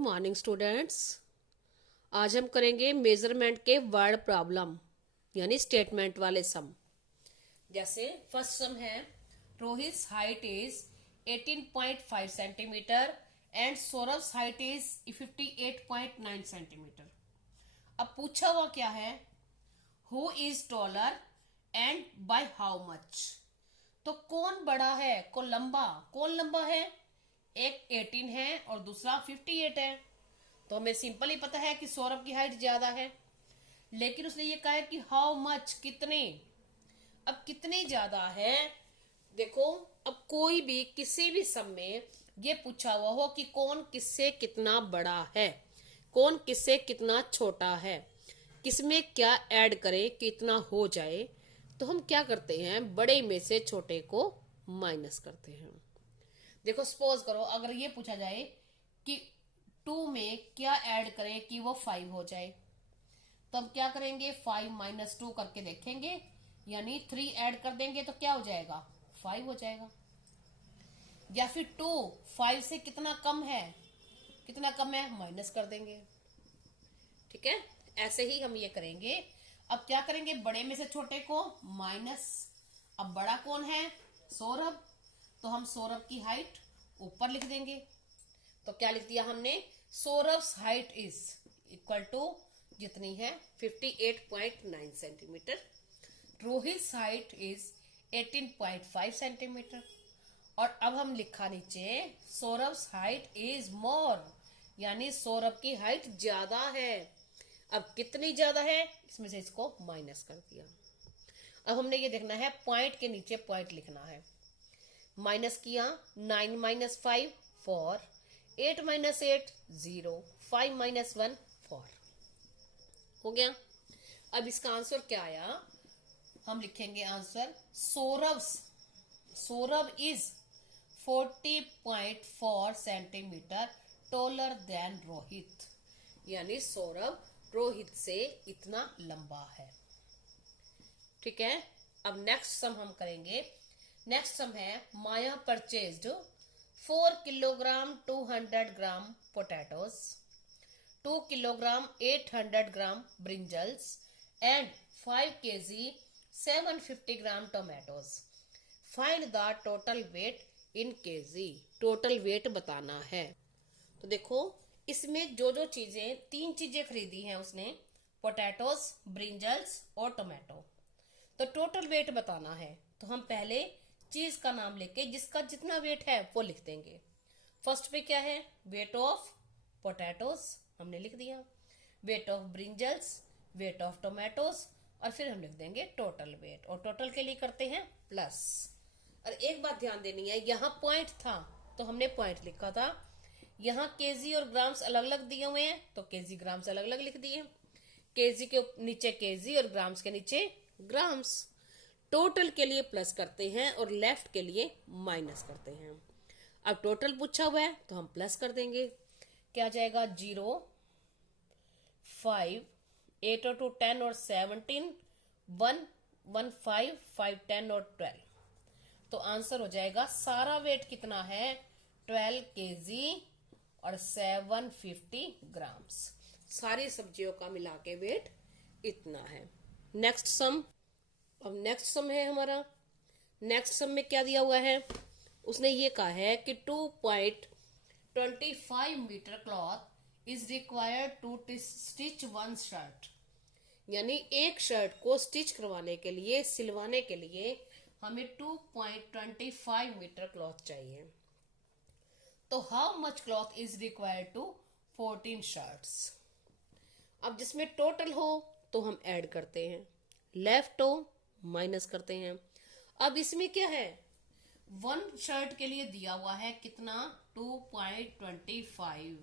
Morning students. आज हम करेंगे मेजरमेंट के वर्ड प्रॉब्लम यानी स्टेटमेंट वाले सम। जैसे फर्स्ट सम है Rohit height is 18.5 centimetre and Saurabh height is 58.9 centimetre. अब पूछा हुआ क्या है, who is taller and by how much. तो कौन बड़ा है, कौन लंबा है। एक 18 है और दूसरा 58 है। तो हमें सिंपल ही पता है कि सौरभ की हाइट ज्यादा है, लेकिन उसने ये कहा है कि हाउ मच, कितने। अब कितने ज्यादा है, देखो अब कोई भी किसी भी सम में ये पूछा हुआ हो कि कौन किससे कितना बड़ा है, कौन किससे कितना छोटा है, किसमें क्या ऐड करें कि इतना हो जाए, तो हम क्या करते हैं, बड़े में से छोटे को माइनस करते हैं। देखो सपोज करो अगर ये पूछा जाए कि 2 में क्या ऐड करें कि वो 5 हो जाए, तो हम क्या करेंगे, 5 माइनस 2 करके देखेंगे, यानी 3 ऐड कर देंगे तो क्या हो जाएगा, 5 हो जाएगा। या फिर 2 5 से कितना कम है, माइनस कर देंगे। ठीक है, ऐसे ही हम ये करेंगे। अब क्या करेंगे, बड़े में से छोटे को माइनस। अब बड़ा कौन है, सौरभ, तो हम सौरभ की हाइट ऊपर लिख देंगे। तो क्या लिख दिया हमने, Saurabh height is equal to जितनी है 58.9 centimetre, Rohit height is 18.5 centimetre. और अब हम लिखा नीचे सौरभ हाइट इज मोर, यानी सौरभ की हाइट ज्यादा है। अब कितनी ज्यादा है, इसमें से इसको माइनस कर दिया। अब हमने ये देखना है, पॉइंट के नीचे पॉइंट लिखना है। माइनस किया, 9 माइनस 5 4, 8 माइनस 8 0, 5 माइनस 1 4 हो गया। अब इसका आंसर क्या आया, हम लिखेंगे answer Saurabh is 40.4 centimetre taller than Rohit, यानी सौरभ रोहित से इतना लंबा है। ठीक है, अब नेक्स्ट सम हम करेंगे। नेक्स्ट सम है Maya purchased 4 kilogram 200 gram potatoes, 2 kilogram 800 gram brinjals and 5 kg 750 gram tomatoes. Find the total weight in kg. Total weight बताना है। तो देखो इसमें जो जो चीजें, 3 चीजें खरीदी हैं उसने, पोटैटोज, ब्रिंजल्स और टोमेटो। तो टोटल वेट बताना है, तो हम पहले चीज का नाम लेके जिसका जितना वेट है वो लिख देंगे। फर्स्ट पे क्या है, वेट ऑफ पोटैटोज हमने लिख दिया, weight of brinjals, weight of tomatoes, और फिर हम लिख देंगे टोटल वेट। और टोटल के लिए करते हैं प्लस। और एक बात ध्यान देनी है, यहाँ पॉइंट था तो हमने पॉइंट लिखा था, यहाँ केजी और ग्राम्स अलग अलग दिए हुए हैं तो केजी ग्राम्स अलग अलग लिख दिए, केजी के नीचे केजी और ग्राम्स के नीचे ग्राम्स। टोटल के लिए प्लस करते हैं और लेफ्ट के लिए माइनस करते हैं। अब टोटल पूछा हुआ है तो हम प्लस कर देंगे, क्या जाएगा 0 5 8 और 2 10 और 17 1 1 5 5 10 और 12। तो आंसर हो जाएगा, सारा वेट कितना है 12 केजी और 750 ग्राम्स। सारी सब्जियों का मिला के वेट इतना है। नेक्स्ट सम, अब नेक्स्ट सम है हमारा। नेक्स्ट सम में क्या दिया हुआ है, उसने ये कहा है कि 2.25 metre cloth is required to stitch 1 shirt, यानी एक शर्ट को स्टिच करवाने के लिए, सिलवाने के लिए हमें 2.25 मीटर क्लॉथ चाहिए। तो how much cloth is required to 14 shirts. अब जिसमें टोटल हो तो हम ऐड करते हैं, लेफ्ट हो माइनस करते हैं। अब इसमें क्या है, 1 शर्ट के लिए दिया हुआ है कितना 2.25,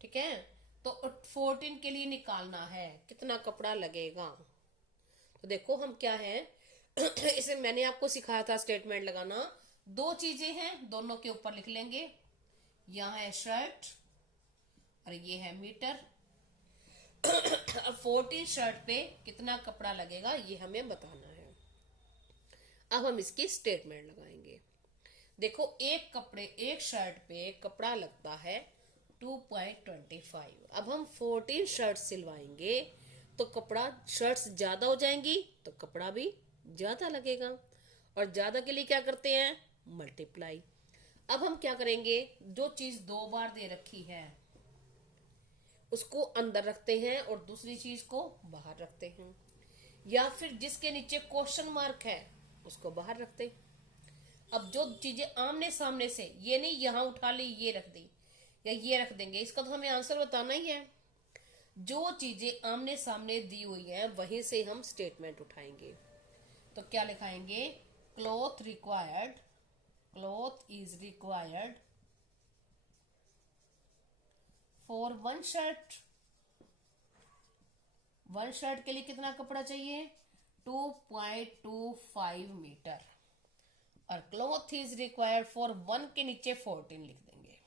ठीक है। तो 14 के लिए निकालना है कितना कपड़ा लगेगा। तो देखो हम क्या है इसे मैंने आपको सिखाया था स्टेटमेंट लगाना। 2 चीजें हैं, दोनों के ऊपर लिख लेंगे, यहाँ है शर्ट और ये है मीटर। अब 14 शर्ट पे कितना कपड़ा लगेगा ये हमें बताना है। अब हम इसकी स्टेटमेंट लगाएंगे। देखो एक शर्ट पे कपड़ा लगता है 2.25। अब हम 14 शर्ट सिलवाएंगे तो कपड़ा, शर्ट्स ज्यादा हो जाएंगी तो कपड़ा भी ज्यादा लगेगा, और ज्यादा के लिए क्या करते हैं, मल्टीप्लाई। अब हम क्या करेंगे, जो चीज 2 बार दे रखी है उसको अंदर रखते हैं और दूसरी चीज को बाहर रखते हैं, या फिर जिसके नीचे क्वेश्चन मार्क है उसको बाहर रखते हैं। अब जो चीजें आमने सामने से, ये नहीं यहां उठा ली ये रख दी या ये रख देंगे, इसका तो हमें आंसर बताना ही है। जो चीजें आमने सामने दी हुई हैं वहीं से हम स्टेटमेंट उठाएंगे। तो क्या लिखाएंगे, cloth required, cloth is required for 1 shirt. 1 shirt के लिए कितना कपड़ा चाहिए, 2.25 मीटर, और क्लॉथ इज रिक्वायर्ड फॉर 1 के नीचे 14 लिख देंगे।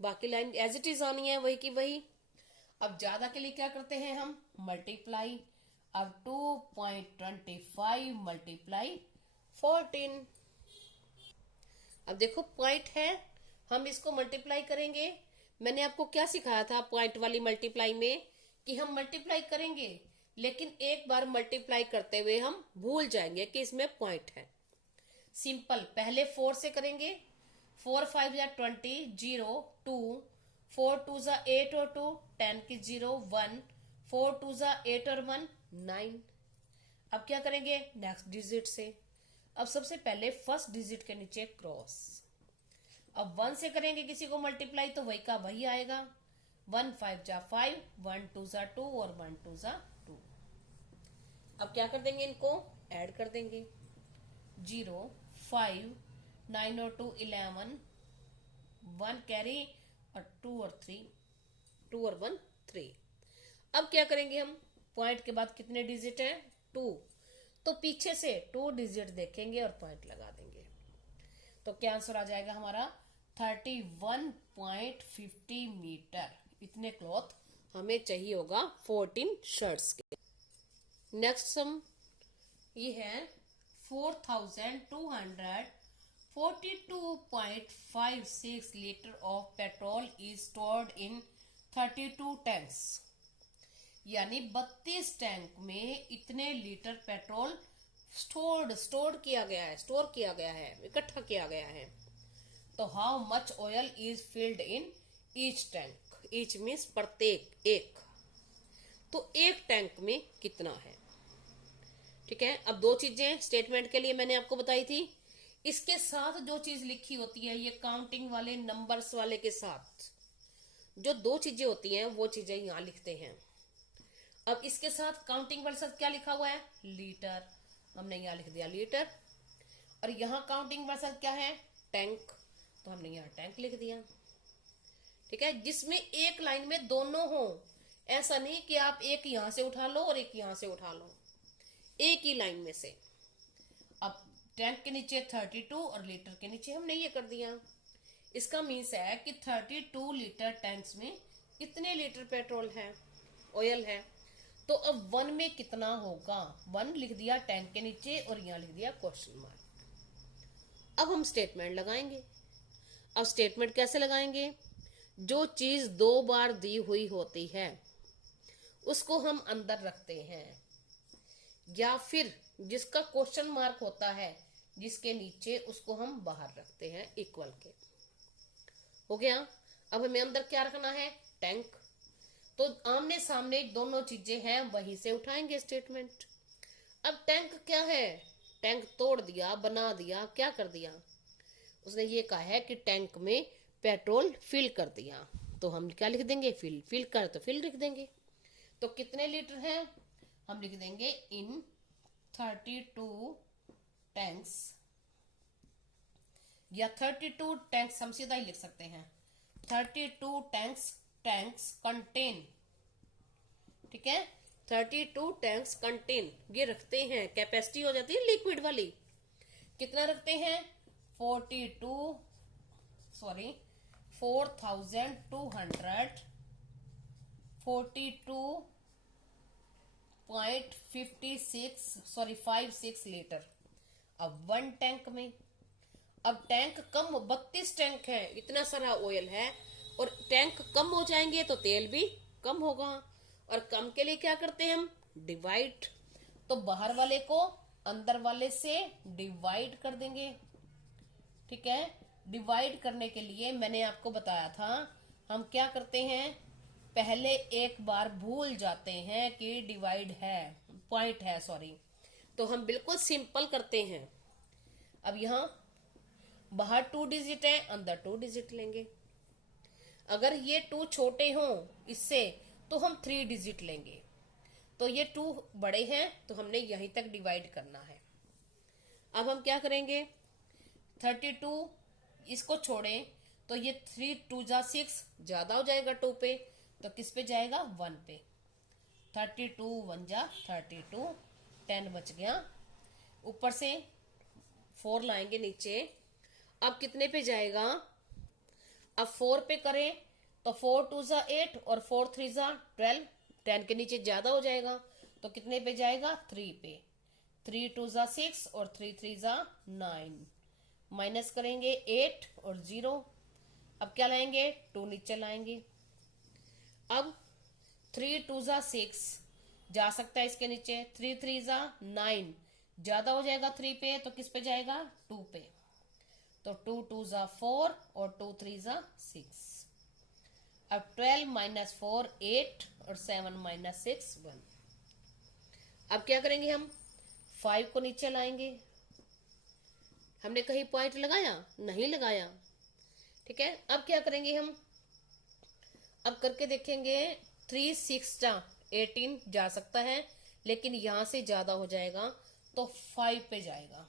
बाकी लाइन एज इट इज आनी है वही की वही। अब ज्यादा के लिए क्या करते हैं हम, मल्टीप्लाई। अब 2.25 मल्टीप्लाई 14। अब देखो पॉइंट है, हम इसको मल्टीप्लाई करेंगे। मैंने आपको क्या सिखाया था पॉइंट वाली मल्टीप्लाई में, कि हम मल्टीप्लाई करेंगे लेकिन एक बार मल्टीप्लाई करते हुए हम भूल जाएंगे कि इसमें पॉइंट है। सिंपल, पहले 4 से करेंगे, 4 5 या 20, 0 2, 4 2 जा 8 और 2, 10 की 0 1, 4 2 जा 8 और 1 9। अब क्या करेंगे, नेक्स्ट डिजिट से। अब सबसे पहले फर्स्ट डिजिट के नीचे क्रॉस। अब 1 से करेंगे किसी को मल्टीप्लाई तो वही का वही आएगा, 1 5 जा 5, 1 2 जा 2 और 1 2 जा 2। अब क्या कर देंगे, इनको ऐड कर देंगे, 0 5 9 और 2 11, 1 कैरी और 2 और 3, 2 और 1 3। अब क्या करेंगे हम, पॉइंट के बाद कितने डिजिट है, 2, तो पीछे से 2 डिजिट देखेंगे और पॉइंट लगा देंगे। तो क्या आंसर आ जाएगा हमारा, 31.50 मीटर। इतने क्लॉथ हमें चाहिए होगा 14 शर्ट्स के। नेक्स्ट सम ये है 4242.56 litre of petrol is stored in 32 tanks. यानी 32 टैंक में इतने लीटर पेट्रोल स्टोर किया गया है, इकट्ठा किया गया है। तो how much oil is filled in each tank, each means प्रत्येक, एक, तो एक टैंक में कितना है। ठीक है, अब 2 चीजें स्टेटमेंट के लिए मैंने आपको बताई थी, इसके साथ जो चीज लिखी होती है, ये काउंटिंग वाले नंबर्स वाले के साथ जो 2 चीजें होती हैं वो चीजें यहां लिखते हैं। अब इसके साथ काउंटिंग वाले साथ क्या लिखा हुआ है, लीटर, हमने यहां लिख दिया लीटर, और यहां काउंटिंग वाले साथ क्या है, टैंक, तो हमने यहां टैंक लिख दिया। ठीक है, जिसमें एक लाइन में दोनों हो, ऐसा नहीं कि आप एक यहां से उठा लो और एक यहां से उठा लो, एक ही लाइन में से। अब टैंक के नीचे 32 और लीटर के नीचे हमने ये कर दिया। इसका मीन्स है कि 32 लीटर टैंक्स में इतने लीटर पेट्रोल है, ऑयल है। तो अब 1 में कितना होगा, 1 लिख दिया टैंक के नीचे और यहां लिख दिया क्वेश्चन मार्क। अब हम स्टेटमेंट लगाएंगे। अब स्टेटमेंट कैसे लगाएंगे, जो चीज 2 बार दी हुई होती है उसको हम अंदर रखते हैं, या फिर जिसका क्वेश्चन मार्क होता है जिसके नीचे, उसको हम बाहर रखते हैं इक्वल के। हो गया। अब हमें अंदर क्या रखना है, टैंक, तो आमने सामने दोनों चीजें हैं वहीं से उठाएंगे स्टेटमेंट। अब टैंक क्या है, टैंक तोड़ दिया, बना दिया, क्या कर दिया, उसने ये कहा है कि टैंक में पेट्रोल फिल कर दिया, तो हम क्या लिख देंगे, फिल कर, तो फिल लिख देंगे। तो कितने लीटर है, हम लिख देंगे इन 32 टैंक्स, या 32 टैंक्स हम सीधा ही लिख सकते हैं, 32 टैंक्स कंटेन। ठीक है, 32 टैंक्स कंटेन, ये रखते हैं, कैपेसिटी हो जाती है लिक्विड वाली, कितना रखते हैं, 42 42.56 लीटर। अब 1 टैंक में, अब टैंक कम, 32 टैंक है, इतना सारा ऑयल है, और टैंक कम हो जाएंगे तो तेल भी कम होगा। और कम के लिए क्या करते हैं हम, डिवाइड। तो बाहर वाले को अंदर वाले से डिवाइड कर देंगे। ठीक है, डिवाइड करने के लिए मैंने आपको बताया था हम क्या करते हैं, पहले एक बार भूल जाते हैं कि डिवाइड है, पॉइंट है, सॉरी। तो हम बिल्कुल सिंपल करते हैं। अब यहां बाहर 2 डिजिट है, अंदर 2 डिजिट लेंगे। अगर ये 2 छोटे हों इससे तो हम 3 डिजिट लेंगे। तो ये 2 बड़े हैं तो हमने यहीं तक डिवाइड करना है। अब हम क्या करेंगे, 32 इसको छोड़ें तो ये 3 2 जा 6 ज्यादा हो जाएगा 2 पे, तो किस पे जाएगा, 1 पे। 32 1 जा 32, 10 बच गया। ऊपर से 4 लाएंगे नीचे। अब कितने पे जाएगा, अब 4 पे करें तो 4 2 जा 8 और 4 3 जा 12, 10 के नीचे ज्यादा हो जाएगा तो कितने पे जाएगा, 3 पे। 3 2 जा 6 और 3 3 जा 9, माइनस करेंगे 8 और 0। अब क्या लाएंगे, 2 नीचे लाएंगे। अब 3 2 जा 6 जा सकता है इसके नीचे, 3 3 जा 9 ज्यादा हो जाएगा 3 पे, तो किस पे जाएगा, 2 पे। तो 2 2 जा 4 और 2 3 जा 6। अब 12 माइनस 4 8 और 7 माइनस 6 1। अब क्या करेंगे, हम 5 को नीचे लाएंगे। हमने कहीं पॉइंट लगाया, नहीं लगाया। ठीक है, अब क्या करेंगे हम, अब करके देखेंगे। 3 6 जा 18 जा सकता है लेकिन यहां से ज्यादा हो जाएगा तो 5 पे जाएगा।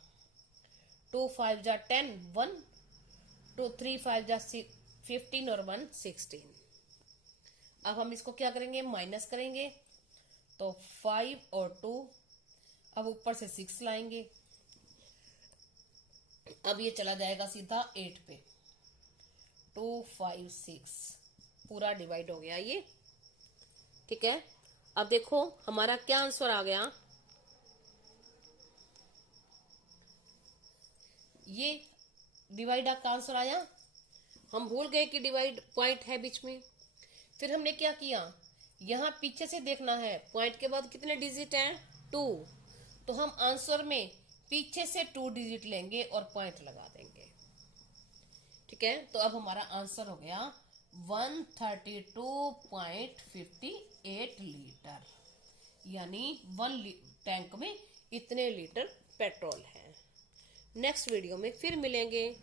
2 5 जा 10 1, 2 3 5 जा 15 और 1 16। अब हम इसको क्या करेंगे, माइनस करेंगे तो 5 और 2, अब ऊपर से 6 लाएंगे। अब ये चला जाएगा सीधा 8 पे। 2 5 6 पूरा डिवाइड हो गया ये। ठीक है, अब देखो हमारा क्या आंसर आ गया, ये डिवाइड का आंसर आया। हम भूल गए कि डिवाइड पॉइंट है बीच में। फिर हमने क्या किया, यहां पीछे से देखना है पॉइंट के बाद कितने डिजिट हैं, 2। तो हम आंसर में पीछे से 2 डिजिट लेंगे और पॉइंट लगा देंगे। ठीक है, तो अब हमारा आंसर हो गया 132.58 लीटर, यानी 1 टैंक में इतने लीटर पेट्रोल है। नेक्स्ट वीडियो में फिर मिलेंगे।